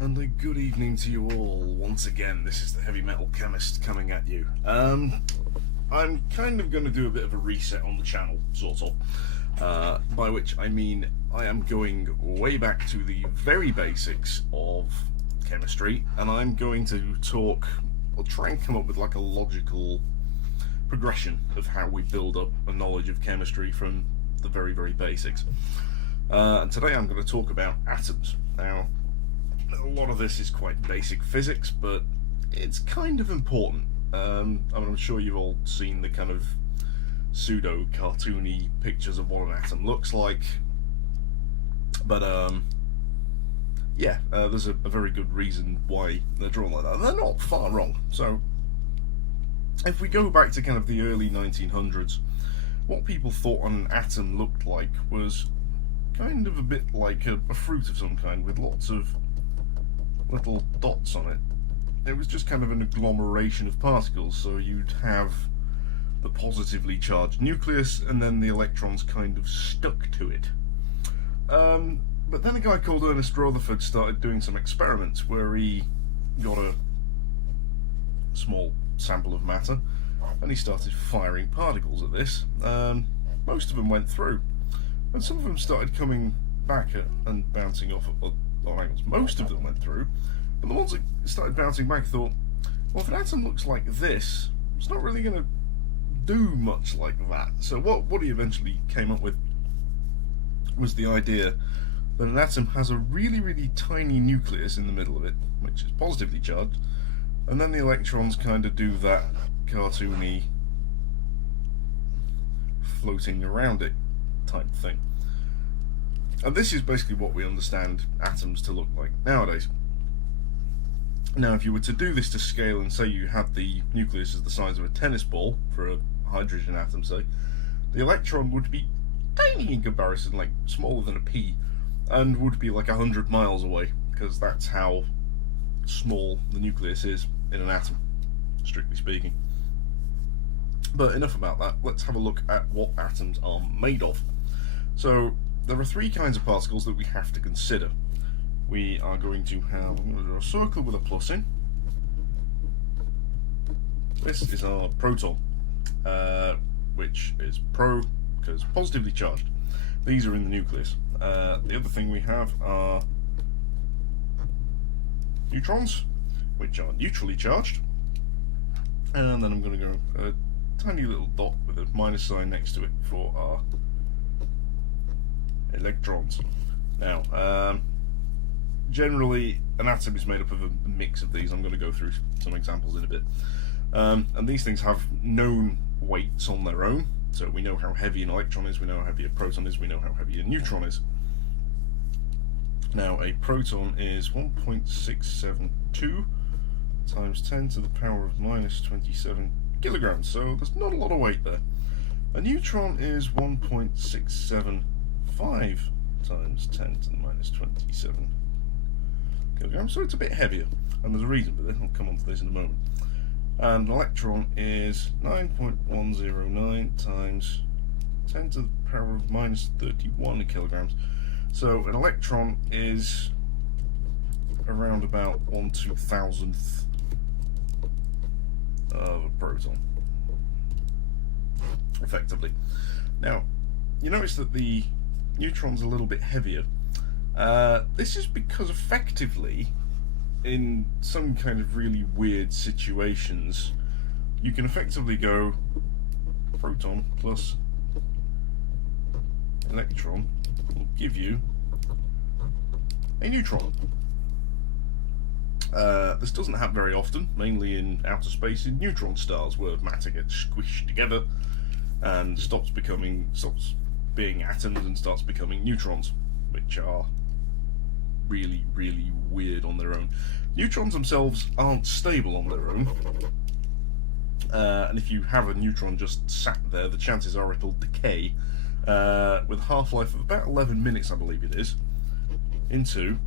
And a good evening to you all once again. This is the Heavy Metal Chemist coming at you. I'm kind of going to do a bit of a reset on the channel, sort of. By which I mean I am going way back to the very basics of chemistry, and I'm going to talk, or try and come up with like a logical progression of how we build up a knowledge of chemistry from the very, very basics. And today I'm going to talk about atoms. Now, a lot of this is quite basic physics, but it's kind of important. I'm sure you've all seen the kind of pseudo cartoony pictures of what an atom looks like, but there's a very good reason why they're drawn like that. They're not far wrong. So if we go back to kind of the early 1900s, what people thought an atom looked like was kind of a bit like a fruit of some kind with lots of little dots on it. It was just kind of an agglomeration of particles, so you'd have the positively charged nucleus and then the electrons kind of stuck to it. But then a guy called Ernest Rutherford started doing some experiments where he got a small sample of matter and he started firing particles at this. Most of them went through, and some of them started coming back and bouncing off at angles. Most of them went through, but the ones that started bouncing back thought, well, if an atom looks like this, it's not really going to do much like that. So what he eventually came up with was the idea that an atom has a really, really tiny nucleus in the middle of it, which is positively charged, and then the electrons kind of do that cartoony floating around it type thing. And this is basically what we understand atoms to look like nowadays. Now, if you were to do this to scale and say you had the nucleus as the size of a tennis ball for a hydrogen atom, say, the electron would be tiny in comparison, like smaller than a pea, and would be like 100 miles away, because that's how small the nucleus is in an atom, strictly speaking. But enough about that. Let's have a look at what atoms are made of. So there are three kinds of particles that we have to consider. We are going to have, I'm going to draw a circle with a plus in. This is our proton, which is because positively charged. These are in the nucleus. The other thing we have are neutrons, which are neutrally charged. And then I'm going to go a tiny little dot with a minus sign next to it for our electrons. Now, generally an atom is made up of a mix of these. I'm going to go through some examples in a bit. And these things have known weights on their own. So we know how heavy an electron is, we know how heavy a proton is, we know how heavy a neutron is. Now, a proton is 1.672 times 10 to the power of minus 27 kilograms, so there's not a lot of weight there. A neutron is 1.675 times 10 to the minus 27 kilograms, so it's a bit heavier, and there's a reason for this. I'll come on to this in a moment. And an electron is 9.109 times 10 to the power of minus 31 kilograms. So an electron is around about 1/2000th of a proton, effectively. Now, you notice that the neutron's a little bit heavier. This is because effectively, in some kind of really weird situations, you can effectively go proton plus electron will give you a neutron. This doesn't happen very often, mainly in outer space in neutron stars, where matter gets squished together and stops being atoms and starts becoming neutrons, which are really, really weird on their own. Neutrons themselves aren't stable on their own, and if you have a neutron just sat there, the chances are it'll decay with a half-life of about 11 minutes, I believe it is, into,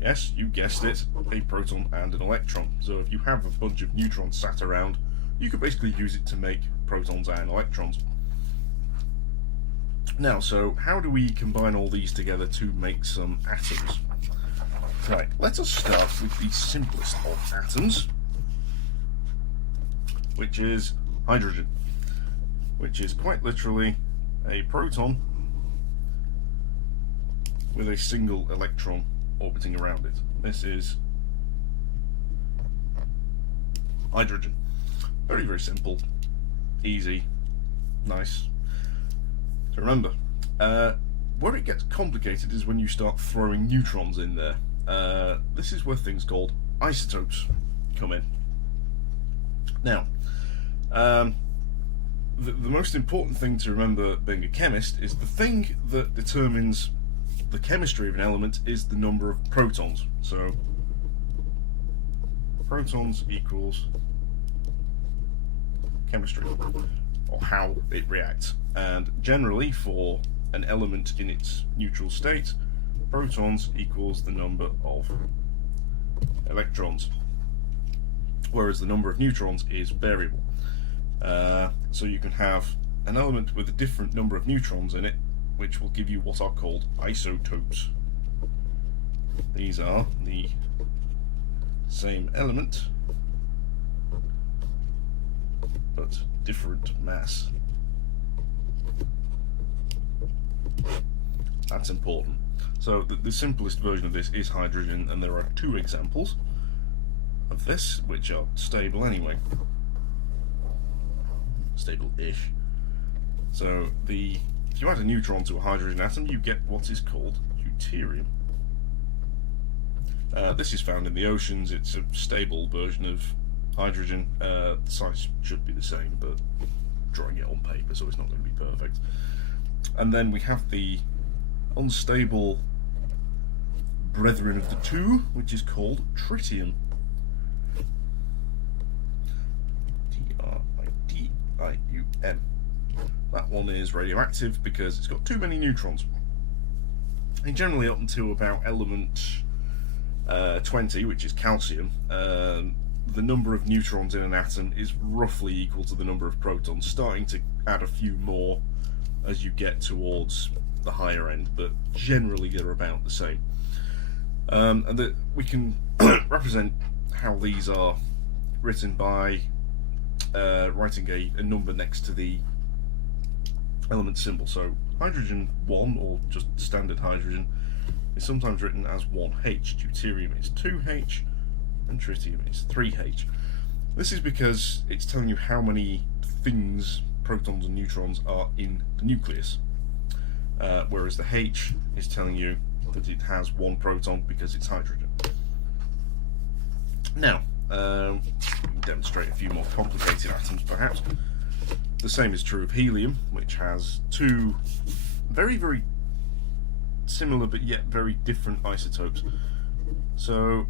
yes, you guessed it, a proton and an electron. So if you have a bunch of neutrons sat around, you could basically use it to make protons and electrons. Now, so how do we combine all these together to make some atoms? Right, let us start with the simplest of atoms, which is hydrogen, which is quite literally a proton with a single electron orbiting around it. This is hydrogen. Very, very simple, easy, nice to remember. Where it gets complicated is when you start throwing neutrons in there. This is where things called isotopes come in. Now, the most important thing to remember being a chemist is the thing that determines the chemistry of an element is the number of protons. So, protons equals chemistry, or how it reacts. And generally, for an element in its neutral state, protons equals the number of electrons, whereas the number of neutrons is variable. So you can have an element with a different number of neutrons in it, which will give you what are called isotopes. These are the same element, but different mass. That's important. So the simplest version of this is hydrogen, and there are two examples of this, which are stable anyway. Stable-ish. So if you add a neutron to a hydrogen atom, you get what is called deuterium. This is found in the oceans. It's a stable version of hydrogen. The size should be the same, but drawing it on paper, so it's not going to be perfect. And then we have the unstable brethren of the two, which is called tritium. Tritium. That one is radioactive because it's got too many neutrons. And generally up until about element 20, which is calcium, the number of neutrons in an atom is roughly equal to the number of protons, starting to add a few more as you get towards the higher end, but generally they're about the same. And that we can represent how these are written by writing a number next to the element symbol. So hydrogen 1, or just standard hydrogen, is sometimes written as 1H, deuterium is 2H, and tritium is 3H. This is because it's telling you how many things, protons and neutrons, are in the nucleus, whereas the H is telling you that it has one proton because it's hydrogen. Now, demonstrate a few more complicated atoms perhaps. The same is true of helium, which has two very, very similar but yet very different isotopes. So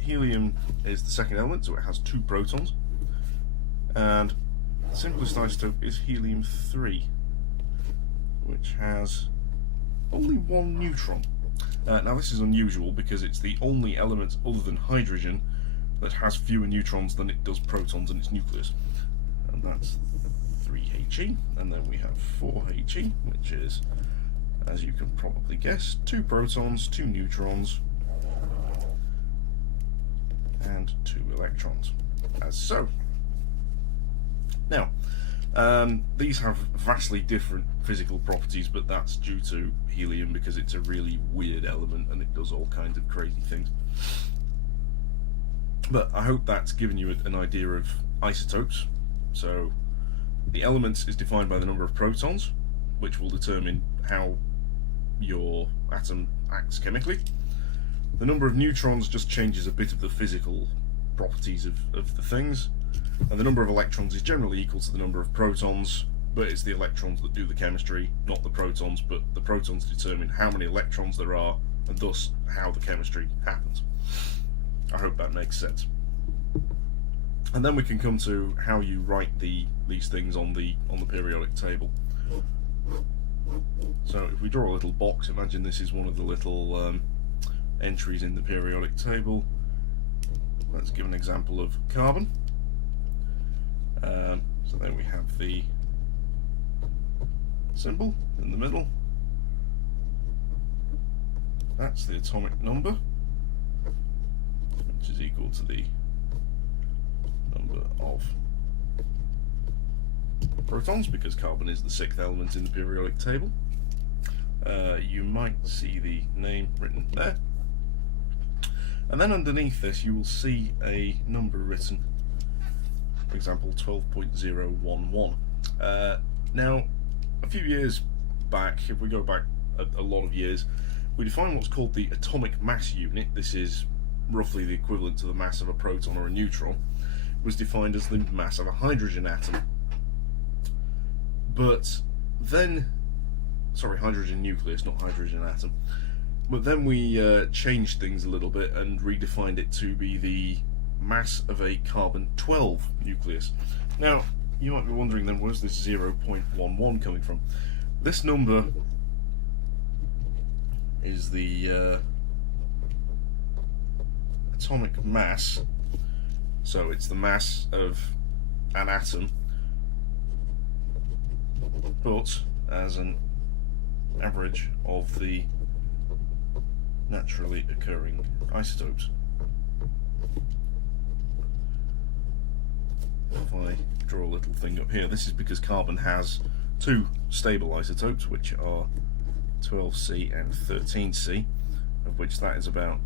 helium is the second element, so it has two protons, and the simplest isotope is helium-3, which has only one neutron. Now this is unusual because it's the only element other than hydrogen that has fewer neutrons than it does protons in its nucleus, and that's 3He, and then we have 4He, which is, as you can probably guess, 2 protons, 2 neutrons, and 2 electrons, as so. Now, these have vastly different physical properties, but that's due to helium because it's a really weird element and it does all kinds of crazy things. But I hope that's given you an idea of isotopes. So the elements is defined by the number of protons, which will determine how your atom acts chemically. The number of neutrons just changes a bit of the physical properties of the things, and the number of electrons is generally equal to the number of protons, but it's the electrons that do the chemistry, not the protons, but the protons determine how many electrons there are, and thus how the chemistry happens. I hope that makes sense. And then we can come to how you write these things on the periodic table. So if we draw a little box, imagine this is one of the little entries in the periodic table. Let's give an example of carbon. So there we have the symbol in the middle. That's the atomic number. equal to the number of protons, because carbon is the 6th element in the periodic table. You might see the name written there. And then underneath this you will see a number written, for example 12.011. Now, a few years back, if we go back a lot of years, we defined what's called the atomic mass unit. This is roughly the equivalent to the mass of a proton or a neutron. It was defined as the mass of a hydrogen atom. But then, sorry, hydrogen nucleus, not hydrogen atom. But then we changed things a little bit and redefined it to be the mass of a carbon-12 nucleus. Now, you might be wondering then, where's this 0.11 coming from? This number is the atomic mass, so it's the mass of an atom, but as an average of the naturally occurring isotopes. If I draw a little thing up here, this is because carbon has two stable isotopes, which are 12C and 13C, of which that is about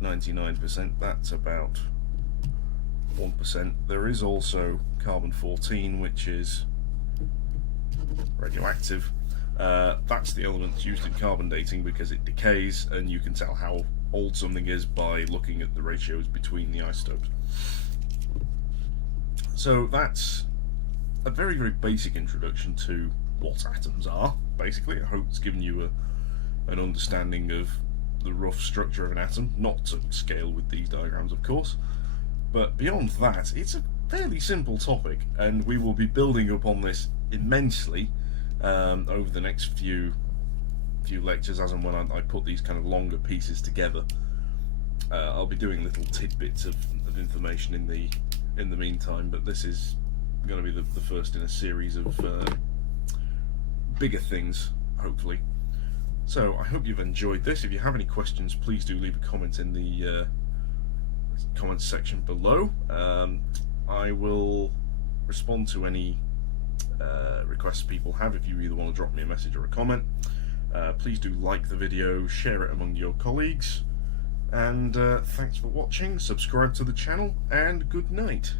99%, that's about 1%. There is also carbon-14, which is radioactive. That's the element used in carbon dating because it decays, and you can tell how old something is by looking at the ratios between the isotopes. So that's a very, very basic introduction to what atoms are, basically. I hope it's given you an understanding of the rough structure of an atom, not to scale with these diagrams, of course. But beyond that, it's a fairly simple topic, and we will be building upon this immensely over the next few lectures, as and when I put these kind of longer pieces together. I'll be doing little tidbits of information in the meantime, but this is going to be the first in a series of bigger things, hopefully. So I hope you've enjoyed this. If you have any questions, please do leave a comment in the comments section below. I will respond to any requests people have if you either want to drop me a message or a comment. Please do like the video, share it among your colleagues, and thanks for watching. Subscribe to the channel, and good night.